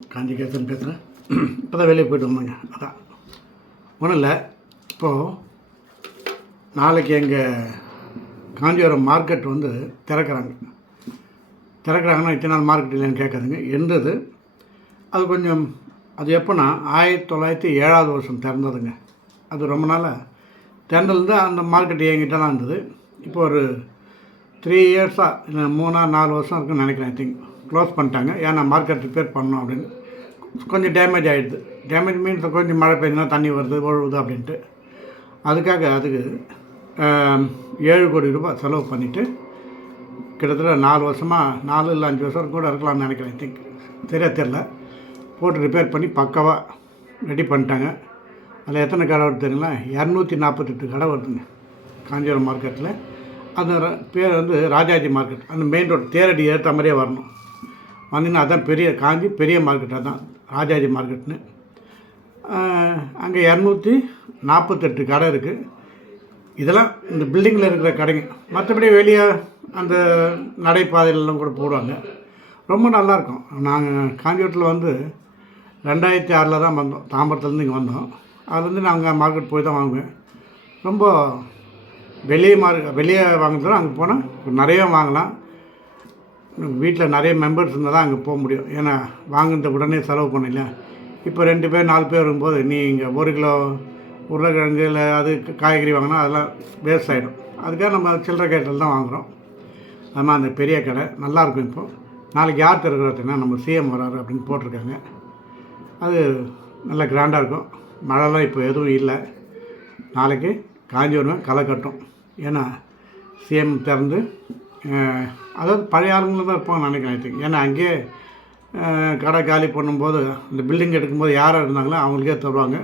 காஞ்சிகேசன் பேசுகிறேன் இப்போ தான் வெளியே போய்ட்டு வந்தோங்க. அதான். ஒன்றும் இல்லை இப்போது நாளைக்கு எங்கள் காஞ்சிபுரம் மார்க்கெட் வந்து திறக்கிறாங்க. திறக்கிறாங்கன்னா இத்தனை நாள் மார்க்கெட் இல்லைன்னு கேட்காதுங்க. இருந்தது அது கொஞ்சம் அது எப்போனா ஆயிரத்தி தொள்ளாயிரத்தி ஏழாவது வருஷம் திறந்ததுங்க. அது ரொம்ப நாளாக திறந்ததுலேருந்து அந்த மார்க்கெட் என்கிட்ட தான் இருந்தது. இப்போ ஒரு த்ரீ இயர்ஸாக இல்லை மூணா நாலு வருஷம் இருக்குன்னு நினைக்கிறேன் ஐ திங்க் க்ளோஸ் பண்ணிட்டாங்க. ஏன்னா மார்க்கெட் ரிப்பேர் பண்ணோம் அப்படின்னு. கொஞ்சம் டேமேஜ் ஆகிடுது டேமேஜ் மீன்ஸ் கொஞ்சம் மழை பெய்யுதுன்னா தண்ணி வருது ஒழுகுது அப்படின்ட்டு. அதுக்காக அதுக்கு ஏழு கோடி ரூபாய் செலவு பண்ணிவிட்டு கிட்டத்தட்ட நாலு வருஷமாக நாலு இல்லை அஞ்சு வருஷம் கூட இருக்கலாம்னு நினைக்கிறேன் ஐ திங்க் தெரில போட்டு ரிப்பேர் பண்ணி பக்காவாக ரெடி பண்ணிட்டாங்க. அதில் எத்தனை கடை வருது தெரியுங்களா? இரநூத்தி நாற்பத்தெட்டு கடை வருதுங்க காஞ்சிபுரம் மார்க்கெட்டில் அந்த பேர் வந்து ராஜாஜி மார்க்கெட் அந்த மெயின் ரோடு தேரடி ஏற்ற மாதிரியே வரணும். வந்தீங்கன்னா அதான் பெரிய காஞ்சி பெரிய மார்க்கெட் தான் ராஜாஜி மார்க்கெட்னு அங்கே இரநூத்தி நாற்பத்தெட்டு கடை இருக்குது இதெல்லாம் இந்த பில்டிங்கில் இருக்கிற கடைங்க. மற்றபடி வெளியே அந்த நடைபாதையிலலாம் கூட போடுவாங்க. ரொம்ப நல்லாயிருக்கும் நாங்கள் காஞ்சிபுரத்தில் வந்து ரெண்டாயிரத்தி ஆறில் தான் வந்தோம். தாம்பரத்துலேருந்து இங்கே வந்தோம். அதுலேருந்து நாங்கள் மார்க்கெட் போய் தான் வாங்குவேன். ரொம்ப வெளியே மார்க் வெளியே வாங்குறதும் அங்கே போனால் நிறைய வாங்கலாம். வீட்டில் நிறைய மெம்பர்ஸ் இருந்தால் தான் அங்கே போக முடியும். ஏன்னா வாங்கினத உடனே செலவு பண்ணல இப்போ ரெண்டு பேர் நாலு பேர் வரும்போது நீ இங்கே ஒரு கிலோ உருளைக்கிழங்கு இல்லை அது காய்கறி வாங்கினா அதெல்லாம் வேஸ்ட் ஆகிடும் அதுக்காக நம்ம சில்லறை கேட்டில் தான் வாங்குகிறோம் அதுமாதிரி அந்த பெரிய கடை நல்லாயிருக்கும் இப்போது நாளைக்கு யார் திறக்கிறதுனா நம்ம சிஎம் வராரு அப்படின்னு போட்டிருக்காங்க. அது நல்ல கிராண்டாக இருக்கும். மழைலாம் இப்போ எதுவும் இல்லை. நாளைக்கு காஞ்சிபுரம் களை கட்டும். ஏன்னா சிஎம் திறந்து அதாவது பழைய ஆளுங்களும் தான் இருப்பாங்க நினைக்கிறேன் ஐ திங்க் ஏன்னா அங்கேயே கடை காலி பண்ணும்போது இந்த பில்டிங் எடுக்கும்போது யார் இருந்தாங்களோ அவங்களுக்கே தருவாங்க.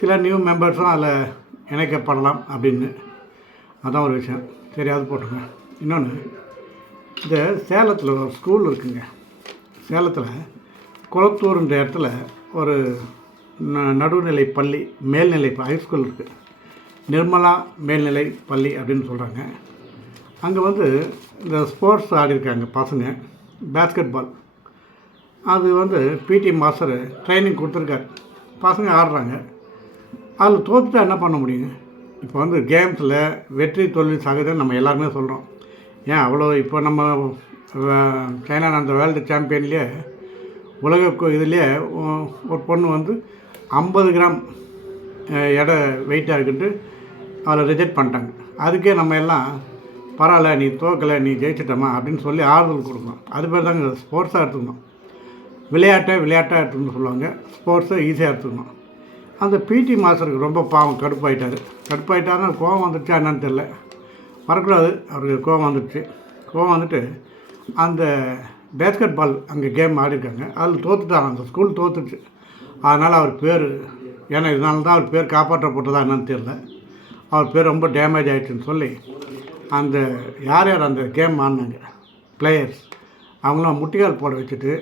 சில நியூ மெம்பர்ஸும் அதில் இணைக்கப்படலாம் அப்படின்னு. அதான் ஒரு விஷயம். சரி அது போட்டுங்க. இன்னொன்று இந்த சேலத்தில் ஒரு ஸ்கூல் இருக்குங்க. சேலத்தில் குளத்தூர்ன்ற இடத்துல ஒரு நடுநிலை பள்ளி மேல்நிலை ஹைஸ்கூல் இருக்குது நிர்மலா மேல்நிலை பள்ளி அப்படின்னு சொல்கிறாங்க அங்கே வந்து இந்த ஸ்போர்ட்ஸ் ஆடிருக்காங்க பசங்க பேஸ்கெட் பால் அது வந்து பிடி மாஸ்டர் ட்ரைனிங் கொடுத்துருக்காரு. பசங்க ஆடுறாங்க. அதில் தோத்துட்டா என்ன பண்ண முடியுங்க? இப்போ வந்து கேம்ஸில் வெற்றி தோல்வி சகஜம் நம்ம எல்லாருமே சொல்கிறோம் ஏன் அவ்வளோ இப்போ நம்ம சைனா அந்த வேர்ல்டு சாம்பியன்லேயே உலக இதுலேயே ஒரு பொண்ணு வந்து ஐம்பது கிராம் எடை வெயிட்டாக இருக்குன்ட்டு அதில் ரிஜெக்ட் பண்ணிட்டாங்க. அதுக்கே நம்ம எல்லாம் பரவாயில்ல நீ தோக்கலை நீ ஜெயிச்சிட்டமா அப்படின்னு சொல்லி ஆறுதல் கொடுக்கணும். அது பேர் தாங்க ஸ்போர்ட்ஸாக எடுத்துக்கணும். விளையாட்டை விளையாட்டாக எடுத்துக்கணும்னு சொல்லுவாங்க. ஸ்போர்ட்ஸை ஈஸியாக எடுத்துக்கணும். அந்த பிடி மாஸ்டருக்கு ரொம்ப பாவம் கடுப்பாயிட்டார். கடுப்பாயிட்டாருன்னா கோவம் வந்துடுச்சா என்னன்னு தெரில வரக்கூடாது அவருக்கு கோவம் வந்துடுச்சு கோவம் வந்துட்டு அந்த பேஸ்கெட் பால் அங்கே கேம் ஆடிருக்காங்க. அதில் தோத்துட்டாங்க. அந்த ஸ்கூல் தோத்துடுச்சு அதனால் அவர் பேர் ஏன்னா இதனால தான் அவர் பேர் காப்பாற்றப்பட்டதா என்னன்னு தெரில அவர் பேர் ரொம்ப டேமேஜ் ஆகிடுச்சுன்னு சொல்லி அந்த யார் யார் அந்த கேம் ஆடினாங்க? பிளேயர்ஸ் அவங்களாம் முட்டிக்கால் போட வச்சுட்டு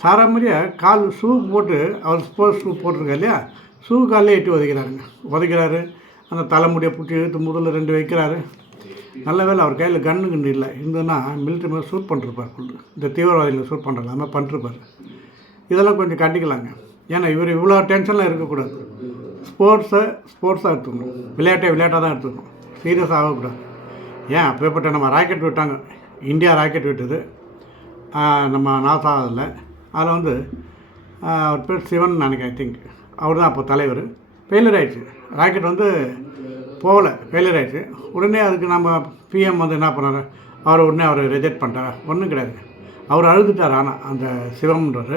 சாராமரியாக கால் ஷூ போட்டு அவர் ஸ்போர்ட்ஸ் ஷூ போட்டிருக்கா இல்லையா? ஷூ காலில் எட்டி உதைக்கிறாருங்க. உதைக்கிறாரு. அந்த தலைமுடியை பிடிச்சி இழுத்து முதல்ல ரெண்டு வைக்கிறாரு. நல்ல வேலை அவர் கையில் கண்ணு கண்டு இல்லை. இருந்ததுன்னா மிலிட்ரி மேலே ஷூட் பண்ணிருப்பார் இந்த தீவிரவாதிகளை ஷூட் பண்ணுறது மாதிரி பண்ணிருப்பார். இதெல்லாம் கொஞ்சம் கண்டிக்கலாங்க. ஏன்னா இவர் இவ்வளோ டென்ஷன்லாம் இருக்கக்கூடாது. ஸ்போர்ட்ஸை ஸ்போர்ட்ஸாக எடுத்துக்கணும். விளையாட்டை விளையாட்டாக தான் எடுத்துக்கணும். சீரியஸ் ஆகக்கூடாது ஏன்? அப்பேற்பட்ட நம்ம ராக்கெட் விட்டாங்க. இந்தியா ராக்கெட் விட்டது. நம்ம நாசா அதில் அதில் வந்து அவர் பேர் சிவன் நினைக்க ஐ திங்க் அவர் தான் அப்போ தலைவர். ஃபெயிலியர் ஆகிடுச்சு ராக்கெட் வந்து போகல. ஃபெயிலியர் ஆகிடுச்சு உடனே அதுக்கு நம்ம பிஎம் வந்து என்ன பண்ணாரு? அவர் உடனே அவர் ரிஜெக்ட் பண்ணிட்டார். ஒன்றும் கிடையாது. அவர் அழுதுட்டார் ஆனால் அந்த சிவம்ன்றார்.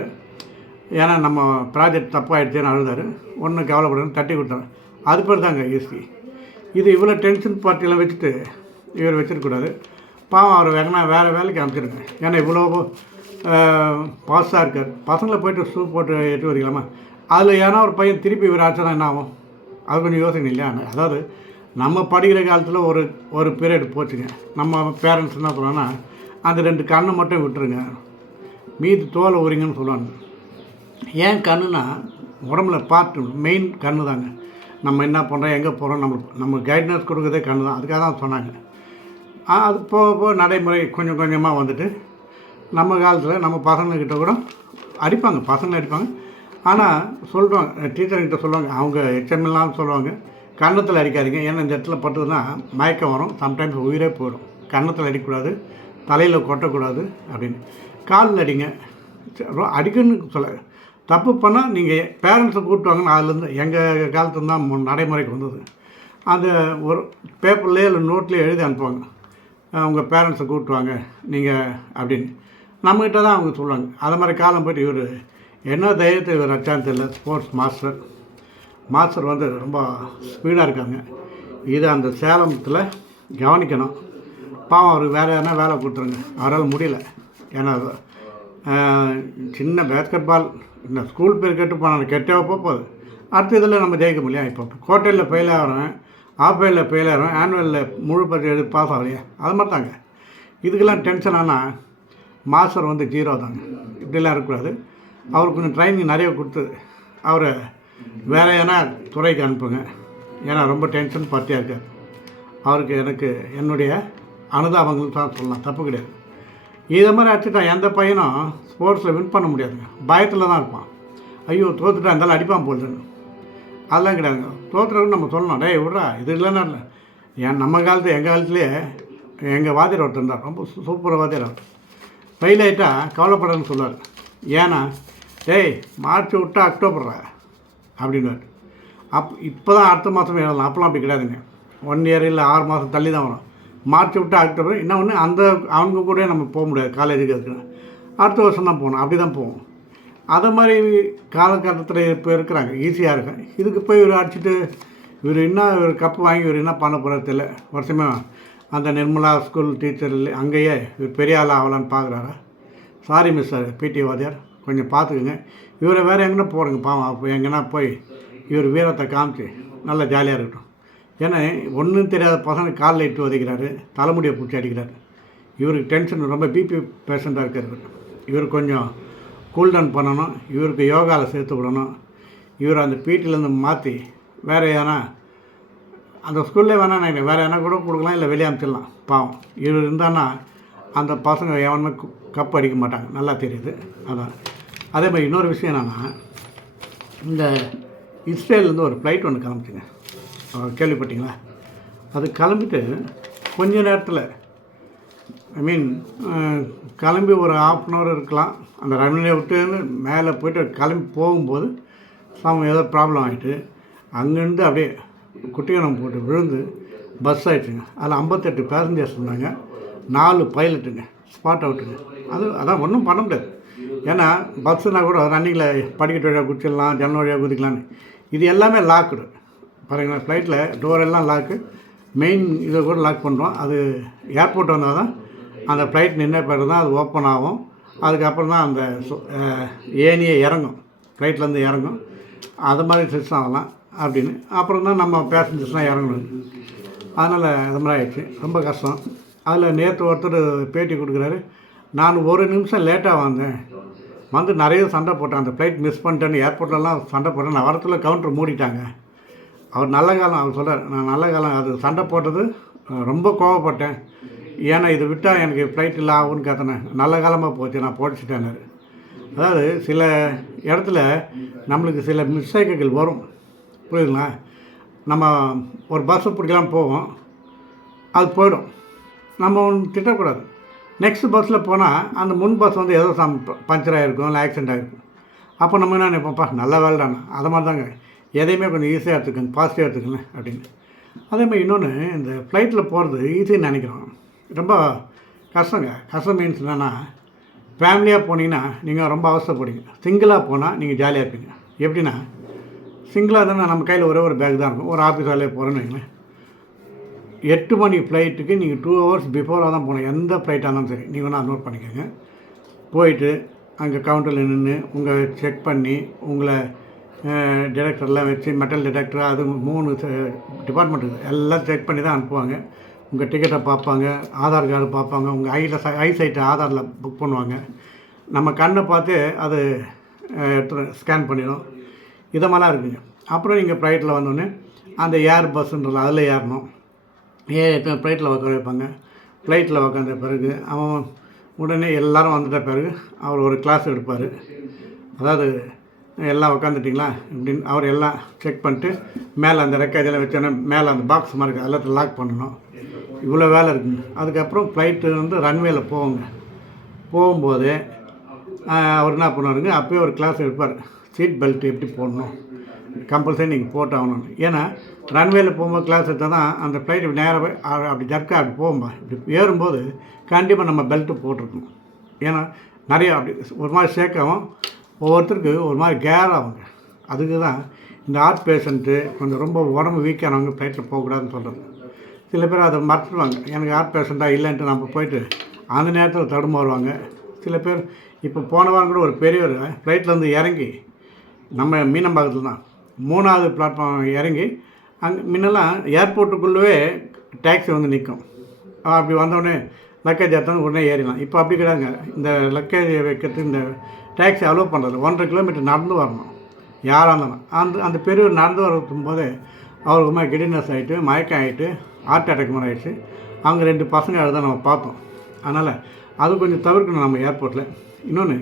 ஏன்னா நம்ம ப்ராஜெக்ட் தப்பாயிடுச்சுன்னு அழுதாரு. ஒன்றும் கவலைப்படணும் தட்டி கொடுத்தாரு. அது பேர் தாங்க ஈஸி இது இவ்வளோ டென்ஷன் பார்ட்டியெல்லாம் வச்சுட்டு இவர் வச்சிருக்கக்கூடாது. பாவம் அவர் வேணா வேறு வேலைக்கு அனுப்பிச்சிருங்க ஏன்னா இவ்வளோ பாஸாக இருக்கார். பசங்களை போயிட்டு ஷூ போட்டு எட்டு வரீங்களாமா அதில் ஏன்னா ஒரு பையன் திருப்பி இவர் ஆச்சுன்னா என்ன ஆகும்? அது கொஞ்சம் யோசனை இல்லையா? அதாவது நம்ம படிக்கிற காலத்தில் ஒரு ஒரு பீரியட் போச்சுங்க. நம்ம பேரண்ட்ஸ் என்ன சொல்லுவாங்கன்னா அந்த ரெண்டு கண்ணை மட்டும் விட்டுருங்க. மீதி தோலை உரிங்கன்னு சொல்லுவாங்க. ஏன் கண்ணுனா உடம்புல பார்ட் மெயின் கண்ணு தாங்க நம்ம என்ன பண்ணுறோம் எங்கே போகிறோம் நம்ம நம்ம கைட்னஸ் கொடுக்குறதே கண்ணு தான். அதுக்காக தான் சொன்னாங்க. அது போக போக நடைமுறை கொஞ்சம் கொஞ்சமாக வந்துட்டு நம்ம காலத்தில் நம்ம பசங்கக்கிட்ட கூட அடிப்பாங்க பசங்க அடிப்பாங்க. ஆனால் சொல்லுவாங்க டீச்சர்கிட்ட சொல்லுவாங்க அவங்க எச்சமில்லாமல் சொல்லுவாங்க கன்னத்தில் அடிக்காதீங்க. ஏன்னா இந்த இடத்துல பட்டதுன்னா மயக்கம் வரும். சம்டைம்ஸ் உயிரே போயிடும் கன்னத்தில் அடிக்கக்கூடாது தலையில் கொட்டக்கூடாது அப்படின்னு. காலில் அடிங்க. அடிக்கணும்னு சொல்ல தப்பு பண்ணால் நீங்கள் பேரண்ட்ஸை கூப்பிட்டு வாங்கன்னு அதுலேருந்து எங்கள் காலத்துல தான் நடைமுறைக்கு வந்தது. அந்த ஒரு பேப்பர்லேயே இல்லை நோட்லேயே எழுதி அனுப்புவாங்க. உங்கள் பேரண்ட்ஸை கூப்பிட்டு வாங்க நீங்கள் அப்படின்னு. நம்மக்கிட்ட தான் அவங்க சொல்லுவாங்க. அது மாதிரி காலம் போயிட்டு இவர் என்ன தைரியத்தை இவர் அச்சான்னு தெரியல. ஸ்போர்ட்ஸ் மாஸ்டர் மாஸ்டர் வந்து ரொம்ப ஸ்பீடாக இருக்காங்க. இது அந்த சேலத்தில் கவனிக்கணும். பாவம் அவருக்கு வேறு எதனா வேலை கொடுத்துருங்க. அவரால் முடியல. ஏன்னா சின்ன பேஸ்கெட் பால் இந்த ஸ்கூல் பேர் கெட்டு போனால் கெட்டே போகுது. அடுத்த இதில் நம்ம ஜெயிக்க முடியும் இப்போ கோட்டையில் ஃபெயில் ஆகிறோம் ஆஃப் ஃபெயிலில் ஃபெயில் ஆகிறோம் ஆனுவலில் முழு பற்றி எடுத்து பாஸ் ஆகலையா? அது மாதிரி தாங்க. இதுக்கெல்லாம் டென்ஷன் ஆனால் மாஸ்டர் வந்து ஜீரோ தாங்க. இப்படிலாம் இருக்கக்கூடாது. அவருக்கு கொஞ்சம் ட்ரைனிங் நிறைய கொடுத்து அவரை வேறு எதனா துறைக்கு அனுப்புங்க. ஏன்னா ரொம்ப டென்ஷன் பார்ட்டியாக இருக்கார். அவருக்கு எனக்கு என்னுடைய அனுதாபங்கள் தான் சொல்லலாம். தப்பு கிடையாது. இதை மாதிரி அடிச்சுட்டான் எந்த பையனும் ஸ்போர்ட்ஸில் வின் பண்ண முடியாதுங்க. பயத்தில் தான் இருப்பான். ஐயோ தோத்துட்டா இருந்தாலும் அடிப்பான் போடுதுன்னு அதெல்லாம் கிடையாதுங்க. தோற்றுறவங்க நம்ம சொல்லணும். டேய் விட்றா. இது இல்லைன்னா இல்லை. ஏன் நம்ம காலத்து எங்கள் காலத்துலேயே எங்கள் வாத்தியார் ஒருத்தர் இருந்தார். ரொம்ப சூப்பர் வாத்தியார் அவர். ஃபெயில் ஆகிட்டா கவலைப்படன்னு சொல்லுவார். ஏன்னா டேய் மார்ச் விட்டா அக்டோபர்ரா அப்படின்னார் அப் இப்போ தான் அடுத்த மாதம் எழுதலாம். அப்போலாம் அப்படி கிடையாதுங்க. ஒன் இயர் இல்லை ஆறு மாதம் தள்ளி தான் வரும். மார்ச் விட்டு அக்டோபர் இன்னும் ஒன்று அந்த அவங்க கூட நம்ம போக முடியாது காலேஜுக்கு அதுக்கு அடுத்த வருஷம் தான் போகணும் அப்படி தான் போவோம். அதை மாதிரி காலகட்டத்தில் இப்போ இருக்கிறாங்க ஈஸியாக இருக்கும் இதுக்கு போய் இவர் அடிச்சுட்டு இவர் என்ன இவர் கப்பு வாங்கி இவர் என்ன பண்ண போகிறது தெரியல. வருஷமே அந்த நிர்மலா ஸ்கூல் டீச்சர் அங்கேயே இவர் பெரிய ஆள் ஆகலான்னு பார்க்குறாரா சாரி மிஸ் பிடி வாத்தியார் கொஞ்சம் பார்த்துக்குங்க இவரை வேறு எங்கன்னா போடுங்க பாவம் அப்போ எங்கன்னா போய் இவர் வீரத்தை காமிச்சு நல்லா ஜாலியாக இருக்கட்டும். ஏன்னா ஒன்றும் தெரியாத பசங்க காலில் இட்டு உதைக்கிறாரு தலைமுடியை பிடிச்சி அடிக்கிறாரு. இவருக்கு டென்ஷன் ரொம்ப பிபி பேஷண்ட்டாக இருக்கார் இவர். கொஞ்சம் கூல் டவுன் பண்ணணும் இவருக்கு யோகாவில் சேர்த்து விடணும். இவர் அந்த பீட்டிலேருந்து மாற்றி வேறு எதனா அந்த ஸ்கூல்லே வேணால் நான் வேறு எதனா கூட கொடுக்கலாம் இல்லை வெளியே அனுப்பிச்சிடலாம். பாவம். இவர் இருந்தான்னா அந்த பசங்க எவனுமே கப் அடிக்க மாட்டாங்க. நல்லா தெரியுது. அதான். அதே மாதிரி இன்னொரு விஷயம் என்னென்னா இந்த இஸ்ரேல்லேருந்து ஒரு ஃப்ளைட் ஒன்று கிளம்பிச்சுங்க. கேள்விப்பட்டீங்களா? அது கிளம்பிட்டு கொஞ்ச நேரத்தில் ஐ மீன் கிளம்பி ஒரு ஆஃப் அன் ஹவர் இருக்கலாம். அந்த ரன்வே விட்டு மேலே போயிட்டு கிளம்பி போகும்போது சம் ஏதோ ப்ராப்ளம் ஆகிட்டு அங்கேருந்து அப்படியே குட்டிகணம் போட்டு விழுந்து பஸ் ஆகிடுச்சுங்க அதில் ஐம்பத்தெட்டு பேசஞ்சர்ஸ் இருந்தாங்க. நாலு பைலட்டுங்க ஸ்பாட் அவுட்டுங்க அது அதான் ஒன்றும் பண்ண முடியாது. ஏன்னா பஸ்ஸுனால் கூட ரன்னிங்கில் படிக்கட்டு வழியாக குதிச்சிடலாம் ஜன்னல் வழியாக குதிக்கலான்னு இது எல்லாமே லாக்குடு பாருங்களேன் ஃப்ளைட்டில் டோர் எல்லாம் லாக்கு மெயின் இதை கூட லாக் பண்ணுறோம் அது ஏர்போர்ட் வந்தால் தான் அந்த ஃப்ளைட் நின்ற பிறகு தான் அது ஓப்பன் ஆகும். அதுக்கப்புறம் தான் அந்த சு- இறங்கும். ஃப்ளைட்லேருந்து இறங்கும். அது மாதிரி சிஸ்டம் ஆகலாம் அப்படின்னு. அப்புறம் தான் நம்ம பேசஞ்சர்ஸ்லாம் இறங்கணும். அதனால் அது மாதிரி ஆயிடுச்சு. ரொம்ப கஷ்டம். அதில் நேற்று ஒருத்தர் பேட்டி கொடுக்குறாரு. நான் ஒரு நிமிஷம் லேட்டாக வந்தேன். வந்து நிறைய சண்டை போட்டேன் அந்த ஃப்ளைட் மிஸ் பண்ணிட்டேன்னு ஏர்போர்ட்லலாம் சண்டை போட்டேன் நான் வரத்துல கவுண்டர் மூடிட்டாங்க. அவர் நல்ல காலம் அவர் சொல்கிறார் நான் நல்ல காலம் அது சண்டை போட்டது ரொம்ப கோவப்பட்டேன். ஏன்னா இது விட்டால் எனக்கு ஃப்ளைட் இல்லை ஆகும்னு கேத்தனேன் நல்ல காலமாக போச்சு நான் போடிச்சிட்டேன்னாரு அதாவது சில இடத்துல நம்மளுக்கு சில மிஸ்டேக்குகள் வரும். புரியுதுங்களா? நம்ம ஒரு பஸ்ஸு பிடிக்கலாம் போவோம் அது போயிடும். நம்ம ஒன்று திட்டக்கூடாது. நெக்ஸ்ட் பஸ்ஸில் போனால் அந்த முன் பஸ் வந்து ஏதோ சம் பஞ்சர் ஆகிருக்கும் இல்லை ஆக்சிடென்ட் ஆகிருக்கும் அப்போ நம்ம என்ன நினைப்போம்ப்பா நல்ல வேலை தானே அதை மாதிரி தாங்க எதையுமே கொஞ்சம் ஈஸியாக எடுத்துக்கங்க பாசிட்டிவாக எடுத்துக்கங்க அப்படின்னு. அதே மாதிரி இன்னொன்று இந்த ஃப்ளைட்டில் போகிறது ஈஸின்னு நினைக்கிறோம். ரொம்ப கஷ்டங்க. கஷ்டம் மீன்ஸ் என்னென்னா ஃபேமிலியாக போனீங்கன்னா நீங்கள் ரொம்ப அவசரப்படுங்க சிங்கிளாக போனால் நீங்கள் ஜாலியாக இருப்பீங்க. எப்படின்னா சிங்கிளாக தானே நம்ம கையில் ஒரே ஒரு பேக் தான் இருக்கும். ஒரு ஆஃபீஸ் வேலையை போகிறேன்னு வைங்களேன். எட்டு மணி ஃப்ளைட்டுக்கு நீங்கள் டூ ஹவர்ஸ் பிஃபோராக தான் போகணும். எந்த ஃப்ளைட்டாக இருந்தாலும் சரி. நீங்கள் வேணால் நோட் பண்ணிக்கோங்க. போயிட்டு அங்கே கவுண்டரில் நின்று உங்களை செக் பண்ணி உங்களை டிடெக்டர்லாம் வச்சு மெட்டல் டிடெக்டர் அது மூணு டிபார்ட்மெண்ட் எல்லாம் செக் பண்ணி தான் அனுப்புவாங்க. உங்கள் டிக்கெட்டை பார்ப்பாங்க ஆதார் கார்டு பார்ப்பாங்க உங்கள் ஐயில் ஐ சைட்டை ஆதாரில் புக் பண்ணுவாங்க. நம்ம கண்ணை பார்த்து அது எடுத்து ஸ்கேன் பண்ணிடும். இதமெல்லாம் இருக்குங்க. அப்புறம் நீங்கள் ஃப்ளைட்டில் வந்தோடனே அந்த ஏர் பஸ்ன்றது அதில் ஏறணும். ஏ ஃப்ளைட்டில் உட்கார வைப்பாங்க. ஃப்ளைட்டில் உட்காந்த பிறகு அவன் உடனே எல்லோரும் வந்துட்ட பிறகு அவர் ஒரு கிளாஸ் எடுப்பார். அதாவது எல்லாம் உட்காந்துட்டிங்களா இப்படின்னு அவர் எல்லாம் செக் பண்ணிட்டு மேலே அந்த ரெக்கை இதெல்லாம் வச்சோன்னே மேலே அந்த பாக்ஸ் மாதிரி இருக்குது எல்லாத்தையும் லாக் பண்ணணும். இவ்வளோ வேலை இருக்குங்க. அதுக்கப்புறம் ஃப்ளைட்டு வந்து ரன்வேல போவோங்க போகும்போது அவர் என்ன பண்ணுவாருங்க? அப்போயே ஒரு கிளாஸ் எடுப்பார். சீட் பெல்ட் எப்படி போடணும்? கம்பல்சரி நீங்கள் போட்டாகணும். ஏன்னா ரன்வேல போகும்போது கிளாஸ் எடுத்தால் தான் அந்த ஃப்ளைட் இப்படி நேராக போய் அப்படி ஜர்க்கா அப்படி போகும்பா. இப்படி ஏறும்போது கண்டிப்பாக நம்ம பெல்ட்டு போட்டிருக்கணும். ஏன்னா நிறையா அப்படி ஒரு மாதிரி ஷேக்காகும் ஒவ்வொருத்தருக்கு ஒரு மாதிரி கேர் ஆகுங்க அதுக்கு தான் இந்த ஹார்ட் பேஷண்ட்டு கொஞ்சம் ரொம்ப உடம்பு வீக்கானவங்க ஃப்ளைட்டில் போகக்கூடாதுன்னு சொல்கிறது சில பேர் அதை மறந்துடுவாங்க. எனக்கு ஹார்ட் பேஷண்ட்டாக இல்லைன்ட்டு நம்ம போயிட்டு அந்த நேரத்தில் தடுமாறுவாங்க சில பேர் இப்போ போன வாரம் கூட ஒரு பெரியவர் ஃப்ளைட்லேருந்து இறங்கி நம்ம மீனம்பாக்கத்தில் தான் மூணாவது பிளாட்ஃபார்ம் இறங்கி அங்கே முன்னெல்லாம் ஏர்போர்ட்டுக்குள்ளவே டாக்ஸி வந்து நிற்கும் அப்படி வந்தோடனே லக்கேஜ் எடுத்தாலும் உடனே ஏறிடலாம். இப்போ அப்படி கிடையாதுங்க. இந்த லக்கேஜ் வைக்கிறதுக்கு இந்த டாக்ஸி அலோவ் பண்ணுறது ஒன்றரை கிலோமீட்டர் நடந்து வரணும். யாராக இருந்தாலும். அந்த அந்த பெரியவர் நடந்து வரும் போது அவருக்கு மாதிரி கிடினஸ் ஆகிட்டு மயக்கம் ஆகிட்டு ஹார்ட் அட்டாக் மாதிரி ஆகிடுச்சு அவங்க ரெண்டு பசங்க தான் நம்ம பார்த்தோம். அதனால் அது கொஞ்சம் தவிர்க்கணும் நம்ம ஏர்போர்ட்டில் இன்னொன்று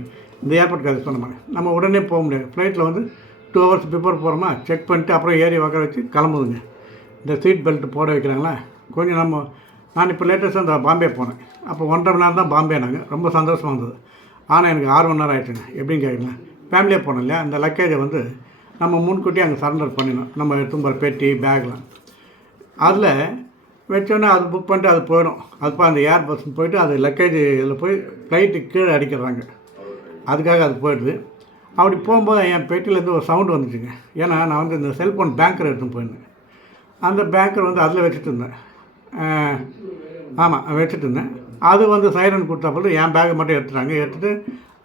இந்த ஏர்போர்ட் கதை சொன்ன மாதிரி நம்ம உடனே போக முடியாது. ஃப்ளைட்டில் வந்து டூ ஹவர்ஸ் பிஃபோர் போகிறோமா செக் பண்ணிட்டு அப்புறம் ஏறி உட்கார வச்சு கிளம்புதுங்க. இந்த சீட் பெல்ட் போட வைக்கிறாங்களா? கொஞ்சம் நம்ம நான் இப்போ லேட்டஸ்ட்டாக இந்த பாம்பே போனேன். அப்போ ஒன்றரை மணி நேரம் தான் பாம்பே நாங்கள் ரொம்ப சந்தோஷமாக இருந்தது. ஆனால் எனக்கு ஆறு மணி நேரம் ஆயிடுச்சுங்க எப்படின்னு கேட்குறேன் ஃபேமிலியாக போனோம் இல்லையா அந்த லக்கேஜை வந்து நம்ம முன்கூட்டியே அங்கே சரண்டர் பண்ணிடணும். நம்ம எடுத்து போகிற பெட்டி பேக்லாம் அதில் வச்சோன்னே அது புக் பண்ணிட்டு அது போயிடும். அதுப்போ அந்த ஏர் பஸ் போயிட்டு அது லக்கேஜ் இதில் போய் ஃப்ளைட்டு கீழே அடிக்கிறாங்க. அதுக்காக அது போயிடுது. அப்படி போகும்போது என் பெட்டிலேருந்து ஒரு சவுண்டு வந்துச்சுங்க. ஏன்னா நான் வந்து இந்த செல்ஃபோன் பேங்கர் எடுத்துன்னு போயிருந்தேன். அந்த பேங்கர் வந்து அதில் வச்சுட்டு இருந்தேன். ஆமாம் வச்சுட்டு இருந்தேன். அது வந்து சைரன் கொடுத்த பிறகு என் பேக்கை மட்டும் எடுத்துட்டாங்க. எடுத்துகிட்டு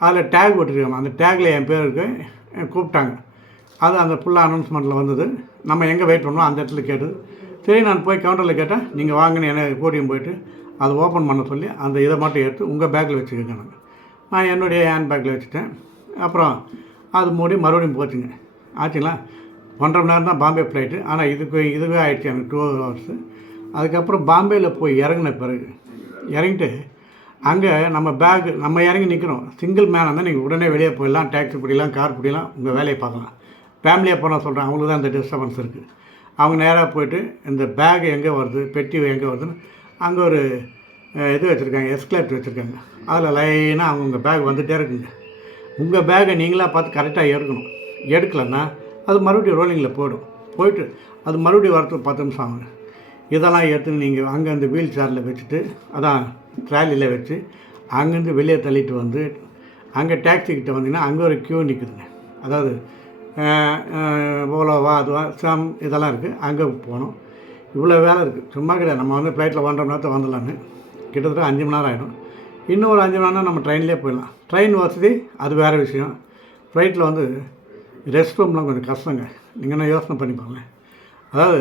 அதில் டேக் போட்டுருக்காங்க. அந்த டேக்கில் என் பேர் கூப்பிட்டாங்க. அது அந்த ஃபுல்லாக அனௌன்ஸ்மெண்ட்டில் வந்தது. நம்ம எங்கே வெயிட் பண்ணோம்? அந்த இடத்துல கேட்டது. சரி நான் போய் கவுண்டரில் கேட்டேன். நீங்கள் வாங்கன்னு என்ன கூட்டியும் போயிட்டு அதை ஓப்பன் பண்ண சொல்லி அந்த இதை மட்டும் எடுத்து உங்கள் பேக்கில் வச்சுக்கோங்க நான். நான் என்னுடைய ஹேண்ட் பேக்கில் வச்சுட்டேன். அப்புறம் அது மூடி மறுபடியும் போச்சுங்க. ஆச்சுங்களா? ஒன்றரை மணி நேரம் தான் பாம்பே ஃப்ளைட்டு ஆனால் இதுக்கு இதுவே ஆகிடுச்சு எனக்கு டூ ஹவர்ஸு அதுக்கப்புறம் பாம்பேயில் போய் இறங்கின பிறகு இறங்கிட்டு அங்கே நம்ம பேக் நம்ம இறங்கி நிற்கிறோம் சிங்கிள் மேனாக இருந்தால் நீங்கள் உடனே வெளியே போயிடலாம் டாக்ஸி பிடிக்கலாம் கார் பிடிக்கலாம் உங்கள் வேலையை பார்க்கலாம். ஃபேமிலியாக போனால் சொல்கிறேன் அவங்களுக்கு தான் இந்த டிஸ்டர்பன்ஸ் இருக்குது அவங்க நேராக போயிட்டு இந்த பேக் எங்கே வருது பெட்டி எங்கே வருதுன்னு அங்கே ஒரு இது வச்சுருக்காங்க எஸ்கலேட்டர் வச்சுருக்காங்க. அதில் லைனாக அவங்க உங்கள் பேக் வந்துகிட்டே இருக்குங்க. உங்கள் பேக்கை நீங்களாக பார்த்து கரெக்டாக எடுக்கணும். எடுக்கலைன்னா அது மறுபடியும் ரோலிங்கில் போயிடும். போயிட்டு அது மறுபடியும் வரத்துக்கு பத்து நிமிஷம் ஆகுங்க. இதெல்லாம் எடுத்துன்னு நீங்கள் அங்கே அந்த வீல் சேரில் வச்சுட்டு அதான் ட்ராலியில் வச்சு அங்கேருந்து வெளியே தள்ளிட்டு வந்து அங்கே டாக்ஸி கிட்ட வந்தீங்கன்னா அங்கே ஒரு க்யூ நிற்குதுங்க அதாவது அஹ், ஓலோவா அதுவா சாம் இதெல்லாம் இருக்குது அங்கே போகணும். இவ்வளோ வேலை இருக்குது சும்மா கிடையாது. நம்ம வந்து ஃப்ளைட்டில் ஒன்றரை மணி நேரத்தை வந்துடலான்னு கிட்டத்தட்ட அஞ்சு மணி நேரம் ஆகிடும் இன்னும் ஒரு அஞ்சு மணி நேரம் நம்ம ட்ரெயின்லேயே போயிடலாம். ட்ரெயின் வசதி அது வேறு விஷயம். ஃப்ளைட்டில் வந்து ரெஸ்ட் ரூம்லாம் கொஞ்சம் கஷ்டங்க. நீங்கள் என்ன யோசனை பண்ணி அதாவது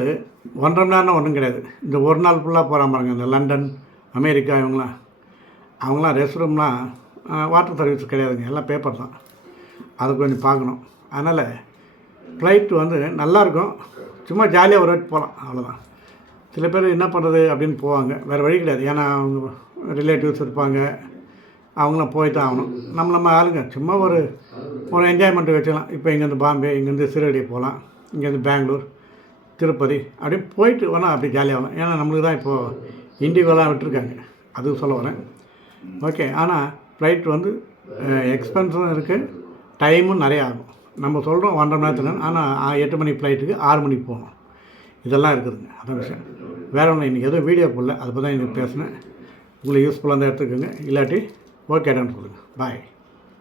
ஒன்றரை மணி நேரம்னா ஒன்றும் கிடையாது. இந்த ஒரு நாள் ஃபுல்லாக போகிற பாருங்க இந்த லண்டன் அமெரிக்கா இவங்களாம் அவங்களாம் ரெஸ்ட் ரூம்லாம் வாட்டர் சர்வீஸ் கிடையாதுங்க எல்லாம் பேப்பர் தான். அது கொஞ்சம் பார்க்கணும். அதனால் ஃப்ளைட் வந்து நல்லாயிருக்கும் சும்மா ஜாலியாக ஒரு வாட்டி போகலாம் அவ்வளோதான் சில பேர் என்ன பண்ணுறது அப்படின்னு போவாங்க. வேறு வழி கிடையாது. ஏன்னா அவங்க ரிலேட்டிவ்ஸ் இருப்பாங்க. அவங்களாம் போய் தான் ஆகணும். நம்ம நம்ம ஆளுங்க சும்மா ஒரு ஒரு என்ஜாய்மெண்ட்டு வச்சுக்கலாம். இப்போ இங்கேருந்து பாம்பே இங்கேருந்து சிறுகடி போகலாம். இங்கேருந்து பெங்களூர் திருப்பதி. அப்படியே போயிட்டு வேணால் அப்படி ஜாலியாகலாம் ஏன்னா நம்மளுக்கு தான் இப்போது இண்டிகோலாம் விட்டுருக்காங்க. அதுவும் சொல்ல வரேன். ஓகே ஆனால் ஃப்ளைட் வந்து எக்ஸ்பென்ஸும் இருக்குது டைமும் நிறையா ஆகும். நம்ம சொல்கிறோம் ஒன்றரை மணி நேரத்தில். ஆனால் எட்டு மணி ஃப்ளைட்டுக்கு ஆறு மணிக்கு போகணும். இதெல்லாம் இருக்குதுங்க. அதான் விஷயம். வேற ஒன்றும் இன்றைக்கி எதுவும் வீடியோ போடல. அதை பற்றி தான் எனக்கு பேசினேன். உங்களுக்கு யூஸ்ஃபுல்லாக இருந்தால் எடுத்துக்கோங்க. இல்லாட்டி ஓகேடான்னு சொல்லுங்கள் பாய்